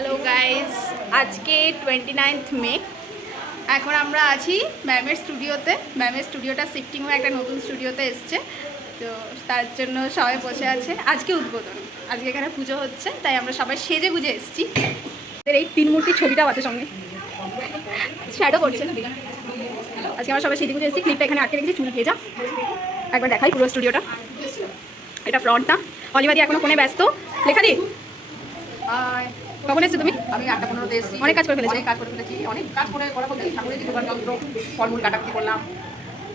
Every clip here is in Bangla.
হ্যালো গাইজ, আজকে 29 মে। এখন আমরা আছি ম্যামের স্টুডিওতে। ম্যামের স্টুডিওটা শিফটিং হয়ে একটা নতুন স্টুডিওতে এসছে, তো তার জন্য সবাই বসে আছে। আজকে উদ্বোধন, আজকে এখানে পুজো হচ্ছে, তাই আমরা সবাই সেজে গুজে এসেছি। এই তিন মূর্তির ছবিটাও আছে সঙ্গে, শ্যাডো করছে। আজকে আমরা সবাই সেজে গুজে এসেছি। ক্লিপটা এখানে আটকে রেখেছি, চুল ভেজা। একবার দেখাই পুরো স্টুডিওটা। এটা ফ্রন্টটা। অলিভাদি এখনো ফোনে ব্যস্ত। লেখা দি কখন এসছো তুমি? আমি 8:15-তে এসেছি। অনেক কাজ করে ফেলেছি। অনেক কাজ করে বলতে ঠাকুরের দোকান যন্ত্র ফলমূল কাটাকুটি করলাম,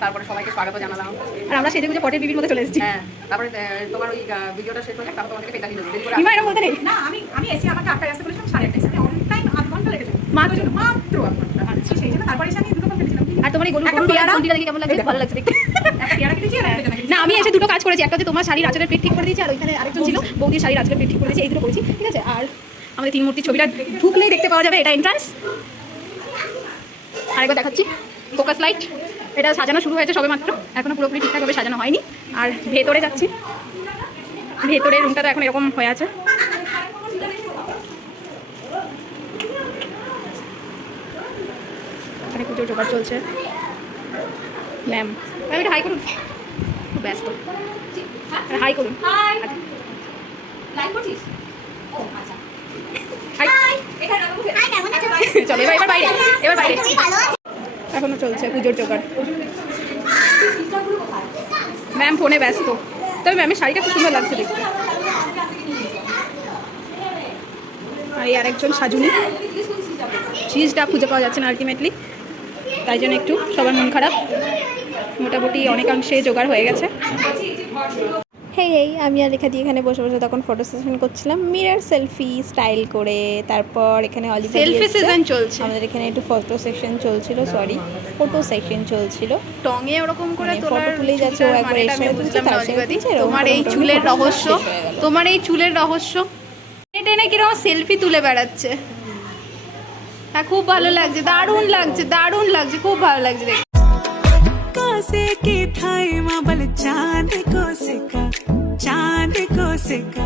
তারপরে সবাইকে স্বাগত জানালাম। আর আমরা সেজে গুজে পটের বিবির মধ্যে চলে এসেছি। হ্যাঁ, তারপরে তোমার ওই ভিডিওটা শেষ হয়ে যাক, তারপর তোমাদেরকে পেটালি দেবো। ইমা এরকম বলতে নেই না, আমি এসে আমাকে 8টায় আসতে বলেছিলাম, 8:30 আমি অন টাইম আধ ঘন্টা লেগেছে মাত্র 8 ঘন্টা। আচ্ছা, সেই জন্য তারপরে এসে আমি দুটো ফোন ফেলেছিলাম। আর তোমার এই গরুর পেয়ারা দেখে কেমন লাগছে? ভালো লাগছে দেখতে। একটা পেয়ারা কেটেছি আর একটা না, আমি এসে দুটো কাজ করেছি। একটা হচ্ছে তোমার শাড়ির আঁচলের পিঠ ঠিক করে দিয়েছি, আর ওইখানে আরেকজন ছিল বৌদির শাড়ির আঁচলের পিঠ ঠিক করে দিয়েছি। এই দুটো করেছি, ঠিক আছে। আর আমাদের তিন মূর্তির ছবিটা ঢুকলেই দেখতে পাওয়া যাবে, এটা এন্ট্রান্স। আরেকবার দেখাচ্ছি, ফোকাস লাইট। এটা সাজানো শুরু হয়েছে সবে মাত্র, এখনো পুরোপুরি ঠিকঠাকভাবে সাজানো হয়নি। আর ভেতরে যাচ্ছি, ভেতরের রুমটা তো এখন এরকম হয়ে আছে। এখানে পুজোর জোগাড় চলছে। ম্যাম এটা হাই করুন, খুব ব্যস্ত। হাই করুন। লাইভ করছিস? ও আচ্ছা। হাই। চলো এবার বাইরে, এবার বাইরে। এখনো চলছে পুজোর জোগাড়। ম্যাম ফোনে ব্যস্ত, তবে ম্যামের শাড়িটা খুব সুন্দর লাগছে দেখতে। আর এই আরেকজন সাজুনি, চিজটা খুঁজে পাওয়া যাচ্ছে না আলটিমেটলি, তাই জন্য একটু সবার মন খারাপ। মোটামুটি অনেকাংশে জোগাড় হয়ে গেছে। হেই, আমি আর লেখা দিয়ে এখানে বসে বসে তখন ফটো সেশন করছিলাম, মিরর সেলফি স্টাইল করে। তারপর এখানে সেলফি সেশন চলছে আমাদের, এখানে একটু ফটো সেকশন চলছিল, ফটো সেকশন চলছিল। টঙে ওরকম করে ফটো তুলে যাচ্ছে, ও একবার এর সাথে তুলছে, তার সাথে তুলছে। তোমার এই চুলের রহস্য, তোমার এই চুলের রহস্য টেনে কিরকম সেলফি তুলে বেড়াচ্ছে। হ্যাঁ, খুব ভালো লাগছে, দারুণ লাগছে, দারুণ লাগছে, খুব ভালো লাগছে দেখতে। कोसे की थाई माबल चांद को सिका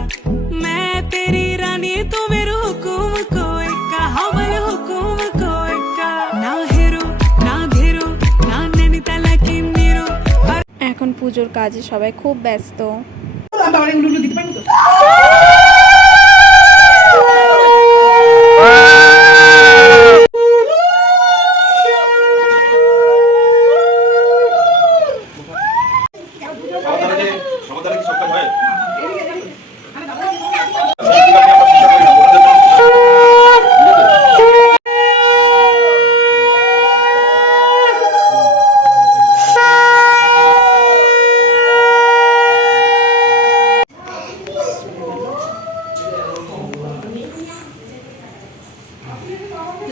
मैं तेरी रानी तू मेरे हुकुम को एका हमर हुकुम को एका ना हेरो ना घेरो ना नैनीताला की नीरो। এখন পুজোর কাজে সবাই খুব ব্যস্ত। তাহলে উলুলু দিতে পারি তো?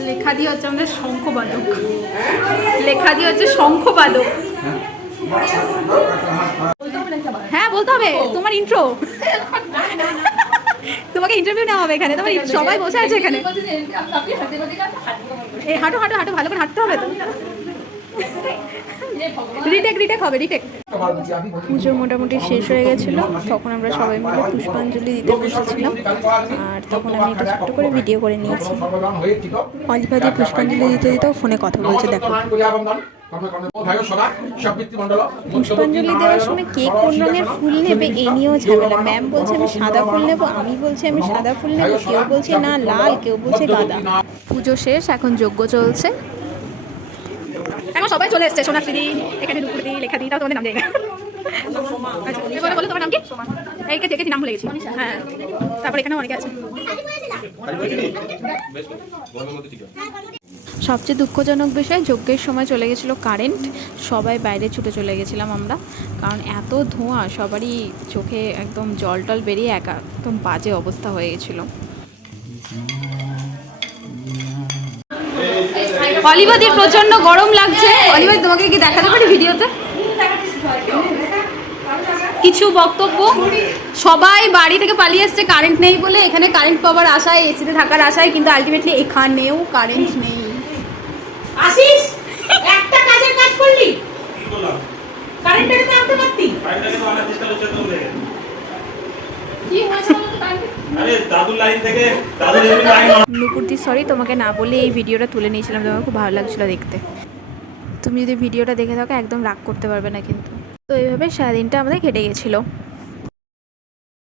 লেখা দিয়ে হচ্ছে আমাদের শঙ্খবাদক, লেখা দিয়ে হচ্ছে শঙ্খবাদক। হ্যাঁ বলতে হবে, তোমার ইন্ট্রো, তোমাকে ইন্টারভিউ নেওয়া হবে এখানে। তোমার সবাই বসে আছে এখানে। এই হাঁটো হাঁটো হাঁটো, ভালো করে হাঁটতে হবে তো। রিটেক হবে, রিটেক। পুজো মোটামুটি শেষ হয়ে গেছিলো, তখন আমরা সবাই মিলে পুষ্পাঞ্জলি দিতে বসেছিলাম। আর তখন আমি একটা ছোট্ট করে ভিডিও করে নিয়েছি। অলিভা দিয়ে পুষ্পাঞ্জলি দিতে দিতেও ফোনে কথা বলছে, দেখো। পুষ্পাঞ্জলি দেওয়ার সময় কে কোন রঙের ফুল নেবে এই নিয়েও ঝামেলা। ম্যাম বলছে আমি সাদা ফুল নেবো, আমি বলছি আমি সাদা ফুল নেবো, কেউ বলছে না লাল, কেউ বলছে গাঁদা। পুজো শেষ, এখন যজ্ঞ চলছে। এখন সবাই চলে এসছে, সোনাক্ষী দি, এখানে দুপুর দি, লেখা দি, তাও তোমাদের নাম জায়গা। বলো তোমার নাম কি? এই কে নাম ভুলে গেছি। হ্যাঁ, তারপর এখানে অনেকে আছে। সবচেয়ে দুঃখজনক বিষয়, যজ্ঞের সময় চলে গেছিলো কারেন্ট। সবাই বাইরে ছুটে চলে গেছিলাম আমরা, কারণ এত ধোঁয়া, সবারই চোখে একদম জল টল বেরিয়ে একদম বাজে অবস্থা হয়ে গেছিলো। অলিভাদির প্রচন্ড গরম লাগছে। অলিভা, তোমাকে কি দেখাতে পারি ভিডিওতে কিছু বক্তব্য? সবাই বাড়ি থেকে পালিয়ে এসছে কারেন্ট নেই বলে, এখানে কারেন্ট পাওয়ার আশায়, এসিতে থাকার আশায়, কিন্তু আলটিমেটলি এখানেও কারেন্ট নেই। আসিস, একটা কাজের কাজ করলি, কারেন্টটাকে তো আনতে পারতি। কারেন্টটাকে তো আনার চেষ্টা করছে তো দেখে। কি কি হয়েছে বলো তো তার? আরে দাদুর লাইন থেকে দাদুর এমনি লাইন নুপুরদি সরি, তোমাকে না বলে এই ভিডিওটা তুলে নিয়েছিলাম, তোমার খুব ভালো লাগছিলো দেখতে। তুমি যদি ভিডিওটা দেখে থাকো একদম রাগ করতে পারবে না কিন্তু। তো এইভাবে সারাদিনটা আমাদের কেটে গেছিলো।